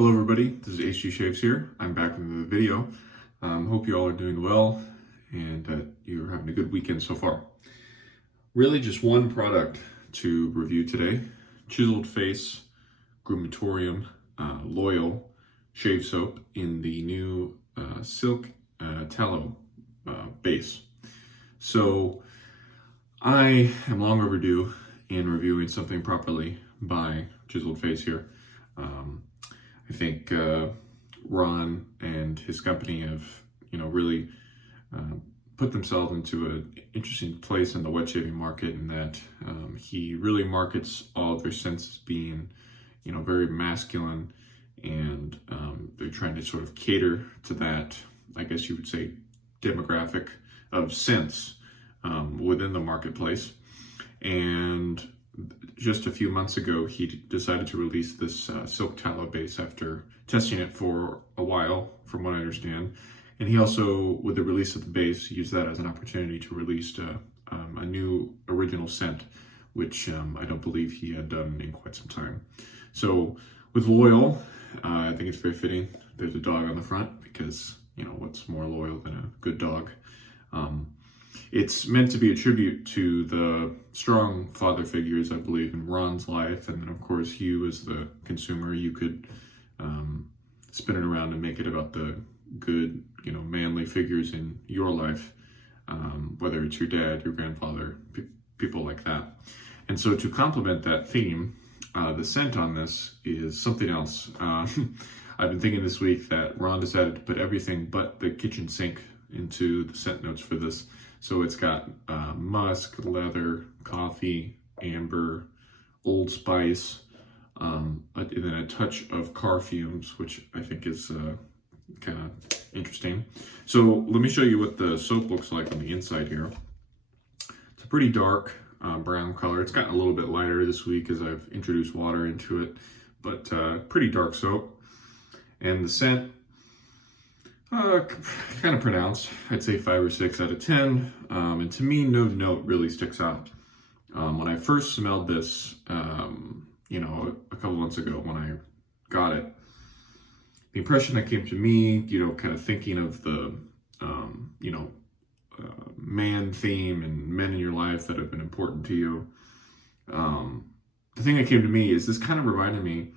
Hello everybody, this is HG Shaves here. I'm back with another video. Hope you all are doing well and that you're having a good weekend so far. Really just one product to review today. Chiseled Face Grumatorium Loyal Shave Soap in the new Silk Tallow base. So I am long overdue in reviewing something properly by Chiseled Face here. I think Ron and his company have, really put themselves into an interesting place in the wet shaving market, in that he really markets all of their scents as being, very masculine, and they're trying to sort of cater to that, I guess you would say, demographic of scents within the marketplace. And just a few months ago, he decided to release this Silk Tallow base after testing it for a while, from what I understand. And he also, with the release of the base, used that as an opportunity to release a new original scent, which I don't believe he had done in quite some time. So with Loyal, I think it's very fitting. There's a dog on the front because, what's more loyal than a good dog? It's meant to be a tribute to the strong father figures, I believe, in Ron's life. And then, of course, you as the consumer, you could spin it around and make it about the good, manly figures in your life, whether it's your dad, your grandfather, people like that. And so to complement that theme, the scent on this is something else. I've been thinking this week that Ron decided to put everything but the kitchen sink into the scent notes for this. So it's got musk, leather, coffee, amber, Old Spice, and then a touch of car fumes, which I think is kind of interesting. So let me show you what the soap looks like on the inside here. It's a pretty dark brown color. It's gotten a little bit lighter this week as I've introduced water into it, but pretty dark soap. And the scent, kind of pronounced. I'd say 5 or 6 out of 10. And to me, no note really sticks out. When I first smelled this, a couple months ago when I got it, the impression that came to me, kind of thinking of the, man theme and men in your life that have been important to you. The thing that came to me is this kind of reminded me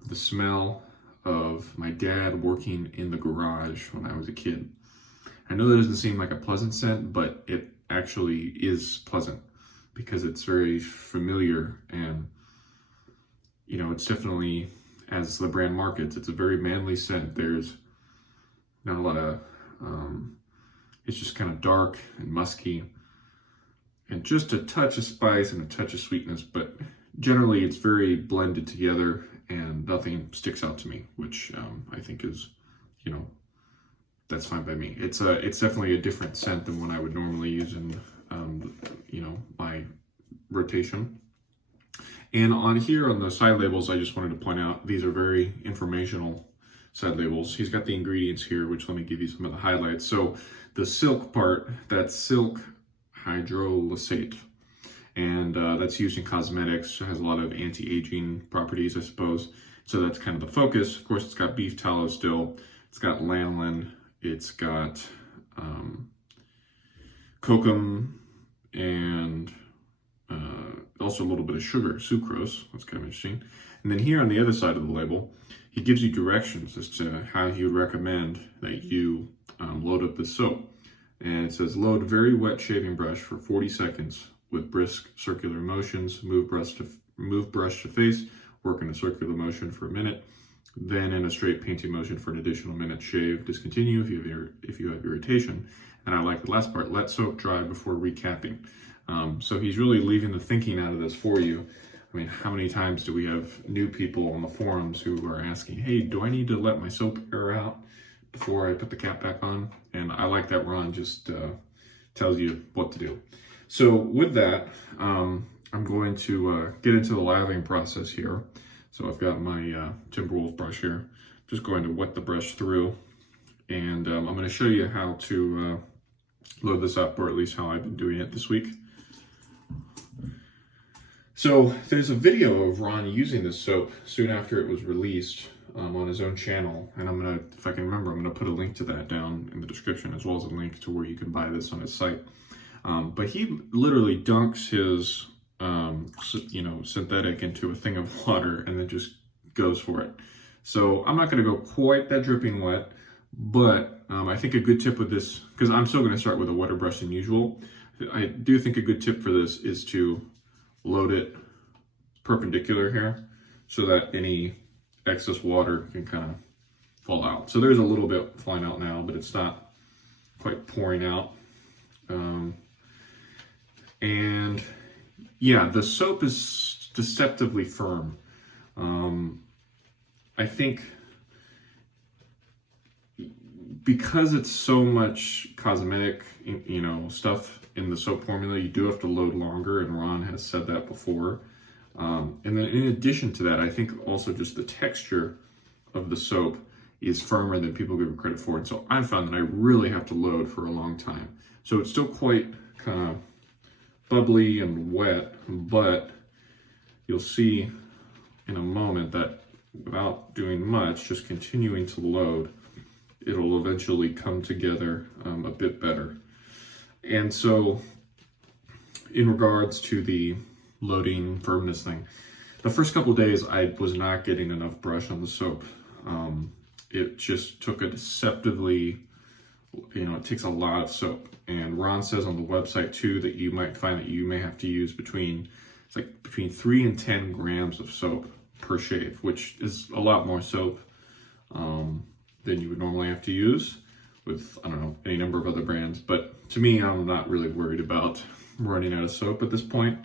of the smell of my dad working in the garage when I was a kid. I know that doesn't seem like a pleasant scent, but it actually is pleasant because it's very familiar, and it's definitely, as the brand markets, it's a very manly scent. There's not a lot of it's just kind of dark and musky and just a touch of spice and a touch of sweetness, but generally it's very blended together and nothing sticks out to me, which I think is, that's fine by me. It's definitely a different scent than what I would normally use in, my rotation. And on here on the side labels, I just wanted to point out, these are very informational side labels. He's got the ingredients here, which let me give you some of the highlights. So the silk part, that's silk hydrolysate. And that's used in cosmetics. It has a lot of anti-aging properties, I suppose. So that's kind of the focus. Of course, it's got beef tallow still. It's got lanolin. It's got kokum, and also a little bit of sugar, sucrose. That's kind of interesting. And then here on the other side of the label, he gives you directions as to how he would recommend that you load up the soap. And it says, load very wet shaving brush for 40 seconds with brisk circular motions. Move brush to face, work in a circular motion for a minute, then in a straight painting motion for an additional minute. Shave, discontinue if you have irritation. And I like the last part, let soap dry before recapping. So he's really leaving the thinking out of this for you. I mean, how many times do we have new people on the forums who are asking, hey, do I need to let my soap air out before I put the cap back on? And I like that Ron just tells you what to do. So with that, I'm going to get into the lathering process here. So I've got my Timberwolf brush here. Just going to wet the brush through, and I'm going to show you how to load this up, or at least how I've been doing it this week. So there's a video of Ron using this soap soon after it was released on his own channel, and I'm gonna, if I can remember, I'm gonna put a link to that down in the description, as well as a link to where you can buy this on his site. But he literally dunks his synthetic into a thing of water and then just goes for it. So I'm not going to go quite that dripping wet, but I think a good tip with this, because I'm still going to start with a wetter brush than usual, I do think a good tip for this is to load it perpendicular here so that any excess water can kind of fall out. So there's a little bit flying out now, but it's not quite pouring out. And yeah, the soap is deceptively firm. I think because it's so much cosmetic, stuff in the soap formula, you do have to load longer, and Ron has said that before. And then in addition to that, I think also just the texture of the soap is firmer than people give it credit for. And so I've found that I really have to load for a long time. So it's still quite kind of bubbly and wet, but you'll see in a moment that without doing much, just continuing to load, it'll eventually come together a bit better. And so in regards to the loading firmness thing, the first couple of days I was not getting enough brush on the soap. It just took a deceptively, it takes a lot of soap. And Ron says on the website too that you might find that you may have to use between 3 and 10 grams of soap per shave, which is a lot more soap than you would normally have to use with, I don't know, any number of other brands. But to me, I'm not really worried about running out of soap at this point.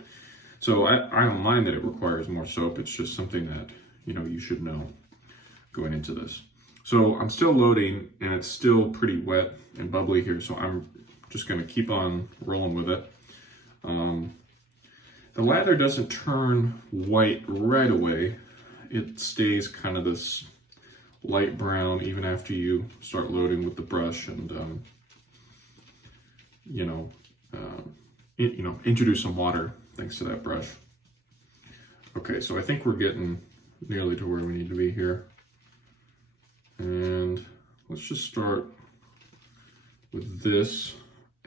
So I don't mind that it requires more soap. It's just something that, you should know going into this. So I'm still loading, and it's still pretty wet and bubbly here. So I'm just going to keep on rolling with it. The lather doesn't turn white right away. It stays kind of this light brown even after you start loading with the brush and, introduce some water thanks to that brush. Okay, so I think we're getting nearly to where we need to be here. And let's just start with this.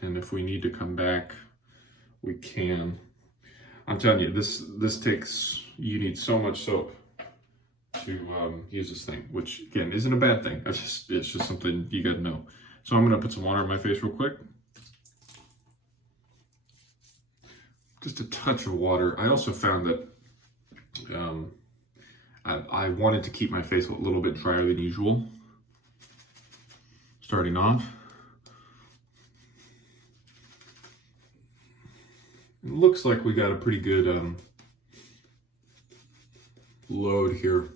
And if we need to come back, we can. I'm telling you, this takes, you need so much soap to use this thing, which again isn't a bad thing. It's just something you gotta know. So I'm gonna put some water on my face real quick. Just a touch of water. I also found that I wanted to keep my face a little bit drier than usual, starting off. It looks like we got a pretty good load here,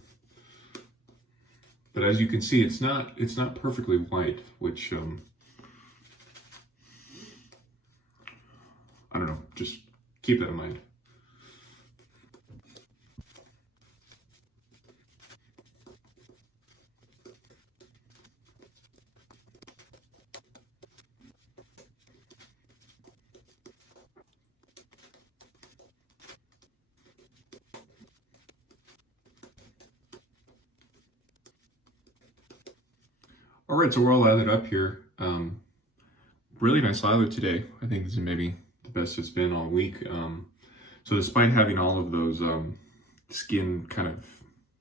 but as you can see, it's not perfectly white, which I don't know. Just keep that in mind. All right, so we're all lathered up here. Really nice lather today. I think this is maybe the best it's been all week. So despite having all of those skin kind of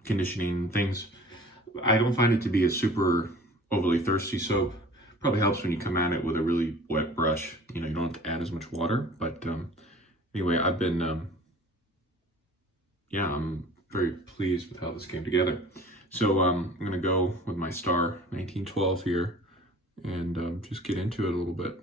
conditioning things, I don't find it to be a super overly thirsty soap. Probably helps when you come at it with a really wet brush. You don't have to add as much water. But anyway, I've been, I'm very pleased with how this came together. So I'm going to go with my Star 1912 here and just get into it a little bit.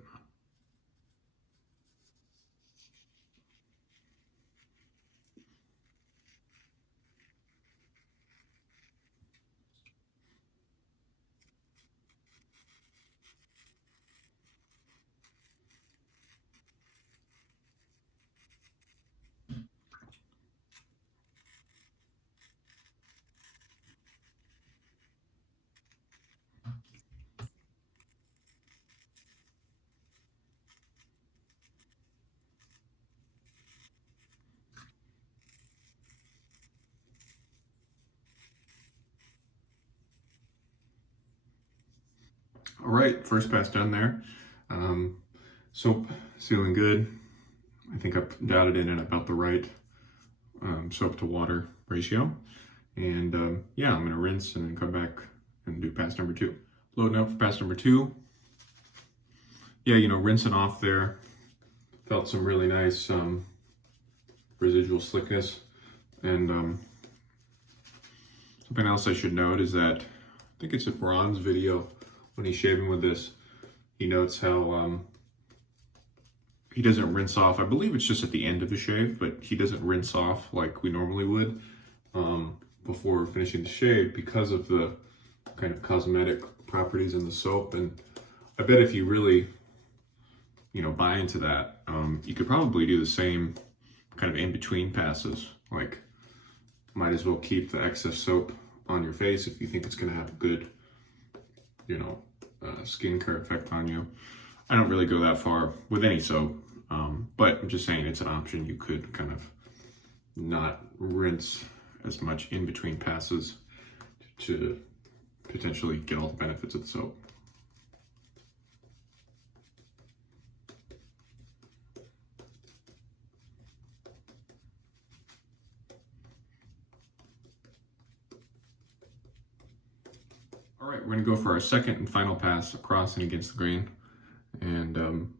All right, first pass done there. Soap sealing good. I think I've dialed it in at about the right soap to water ratio. And yeah, I'm gonna rinse and then come back and do pass number 2. Loading up for pass number 2. Yeah, you know, rinsing off there. Felt some really nice residual slickness. And something else I should note is that, I think it's a Bronze video, when he's shaving with this, he notes how he doesn't rinse off. I believe it's just at the end of the shave, but he doesn't rinse off like we normally would before finishing the shave because of the kind of cosmetic properties in the soap. And I bet if you really, you know, buy into that, you could probably do the same kind of in between passes. Like, might as well keep the excess soap on your face if you think it's going to have a good, you know, skincare effect on you. I don't really go that far with any soap, but I'm just saying it's an option. You could kind of not rinse as much in between passes to potentially get all the benefits of the soap. All right, we're gonna go for our second and final pass across and against the grain. And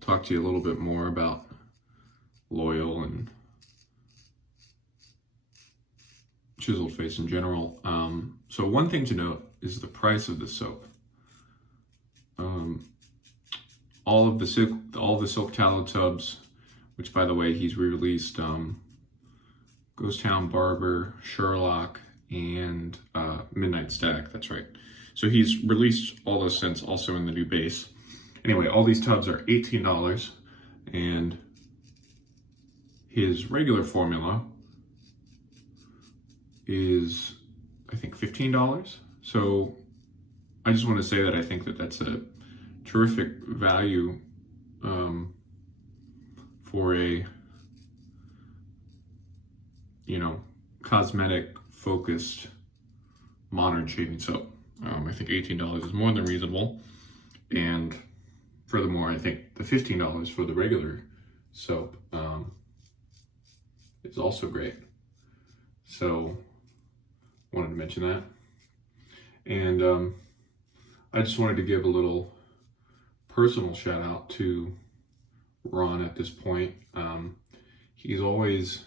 talk to you a little bit more about Loyal and Chiseled Face in general. So one thing to note is the price of the soap. All of the silk tallow tubs, which by the way he's re-released Ghost Town Barber, Sherlock, and Midnight Stack. That's right. So he's released all those scents also in the new base. Anyway, all these tubs are $18, and his regular formula is, I think, $15. So I just want to say that I think that that's a terrific value for a, you know, cosmetic focused modern shaving soap. I think $18 is more than reasonable. And furthermore, I think the $15 for the regular soap is also great. So wanted to mention that. And I just wanted to give a little personal shout out to Ron at this point. He's always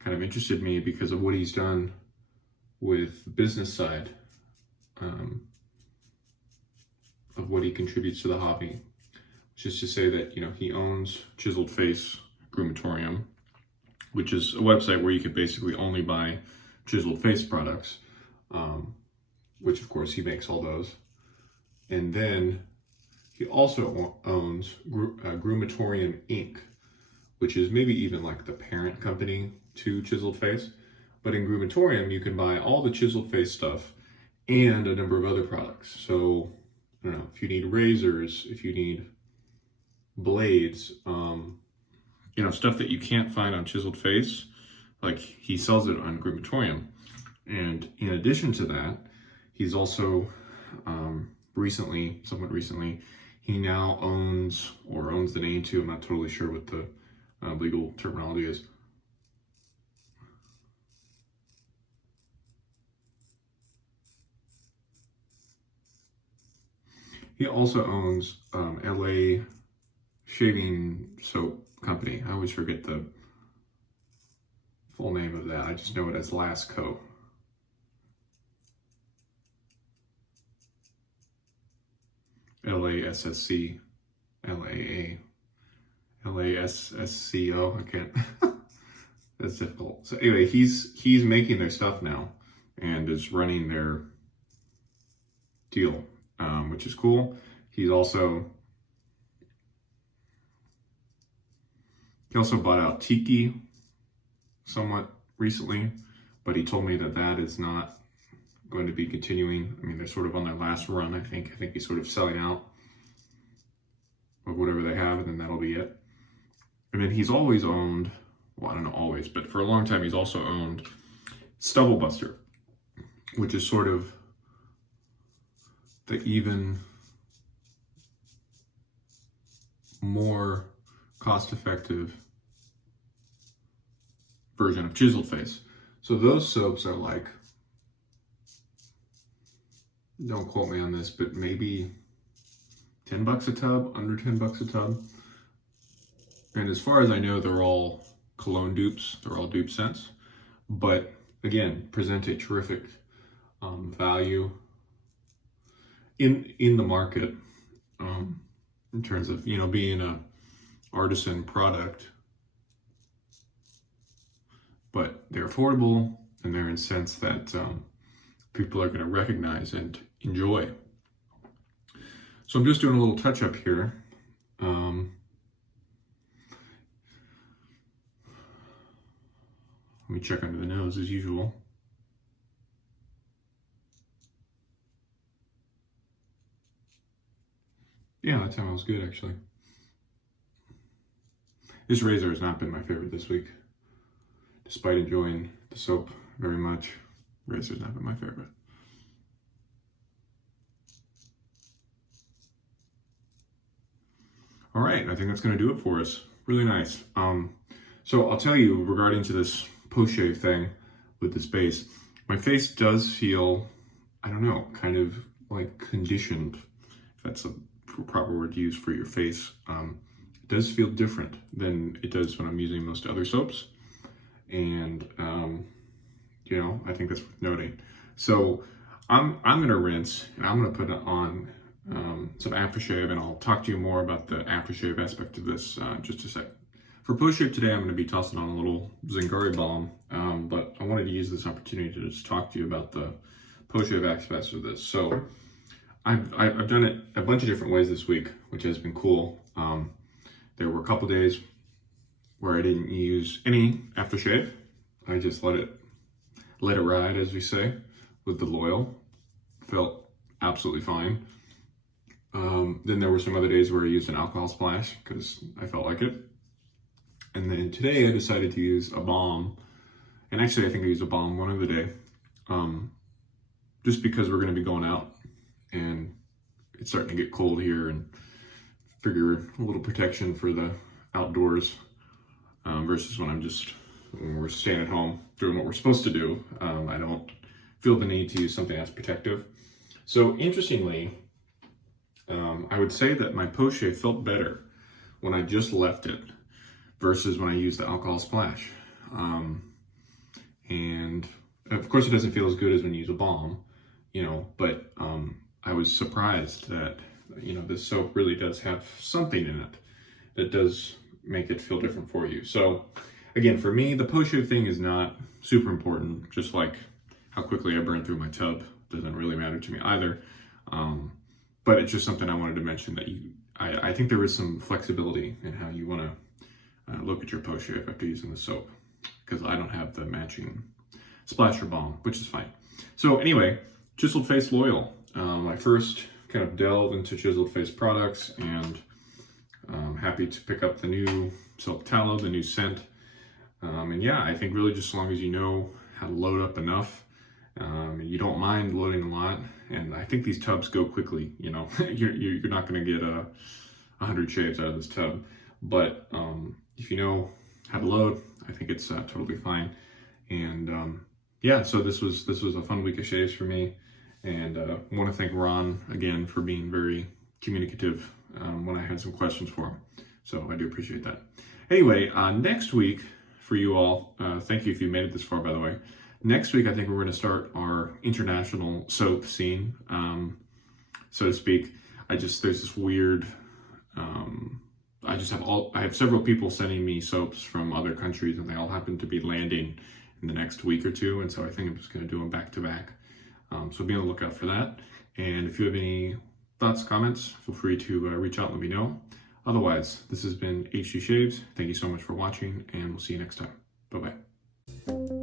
kind of interested me because of what he's done with the business side of what he contributes to the hobby, which is to say that, you know, he owns Chiseled Face Grumatorium, which is a website where you could basically only buy Chiseled Face products, which of course he makes all those. And then he also owns Grumatorium Inc., which is maybe even like the parent company to Chiseled Face. But in Grumatorium, you can buy all the Chiseled Face stuff and a number of other products. So, I don't know, if you need razors, if you need blades, you know, stuff that you can't find on Chiseled Face, like he sells it on Grumatorium. And in addition to that, he's also somewhat recently, he now owns the name too. I'm not totally sure what the legal terminology is. He also owns LA Shaving Soap Company. I always forget the full name of that. I just know it as Lasco. LASSC, LAA, LASSCO. I can't. That's difficult. So anyway, he's making their stuff now and is running their deal, which is cool. He also bought out Tiki somewhat recently, but he told me that that is not going to be continuing. I mean, they're sort of on their last run, I think. I think he's sort of selling out of whatever they have, and then that'll be it. And then he's always owned, well, I don't know always, but for a long time he's also owned Stubble Buster. which is sort of the even more cost-effective version of Chiseled Face. So those soaps are like, don't quote me on this, but maybe 10 bucks a tub, under 10 bucks a tub. And as far as I know, they're all cologne dupes, they're all dupe scents, but again, present a terrific value in the market, in terms of, being a artisan product, but they're affordable and they're in scents that people are going to recognize and enjoy. So I'm just doing a little touch up here. Let me check under the nose as usual. Yeah, that smells good actually. This razor has not been my favorite this week. Despite enjoying the soap very much, razor's not been my favorite. All right, I think that's gonna do it for us. Really nice. So I'll tell you regarding to this post-shave thing with this base, my face does feel, I don't know, kind of like conditioned, if that's a proper word to use for your face. It does feel different than it does when I'm using most other soaps. And, I think that's worth noting. So I'm gonna rinse and I'm gonna put on some aftershave, and I'll talk to you more about the aftershave aspect of this just a sec. For post-shave today, I'm going to be tossing on a little Zingari balm, but I wanted to use this opportunity to just talk to you about the post-shave aspects of this. So I've done it a bunch of different ways this week, which has been cool. There were a couple days where I didn't use any aftershave. I just let it ride, as we say, with the loyal. Felt absolutely fine. Then there were some other days where I used an alcohol splash because I felt like it. And then today I decided to use a balm. And actually I think I used a balm one other day. Just because we're going to be going out and it's starting to get cold here, and figure a little protection for the outdoors versus when we're staying at home doing what we're supposed to do. I don't feel the need to use something that's protective. So interestingly, I would say that my post-shave felt better when I just left it versus when I used the alcohol splash. And of course it doesn't feel as good as when you use a balm, but I was surprised that, this soap really does have something in it that does make it feel different for you. So again, for me, the post-shave thing is not super important, just like how quickly I burn through my tub doesn't really matter to me either. But it's just something I wanted to mention, that I think there is some flexibility in how you want to look at your post-shave after using the soap, because I don't have the matching splash or balm, which is fine. So anyway, Chiseled Face Loyal. I first kind of delved into Chiseled Face products, and I'm happy to pick up the new Silk Tallow, the new scent. And yeah, I think really just as long as you know how to load up enough, you don't mind loading a lot, and I think these tubs go quickly. You're not going to get 100 shaves out of this tub, but if you know how to load, I think it's totally fine. And yeah, so this was a fun week of shaves for me, and I want to thank Ron again for being very communicative when I had some questions for him. So I do appreciate that. Anyway, next week for you all, thank you if you made it this far, by the way. Next week, I think we're going to start our international soap scene, so to speak. There's this weird, I have several people sending me soaps from other countries, and they all happen to be landing in the next week or two. And so I think I'm just going to do them back to back. So be on the lookout for that. And if you have any thoughts, comments, feel free to reach out and let me know. Otherwise, this has been HD Shaves. Thank you so much for watching, and we'll see you next time. Bye-bye.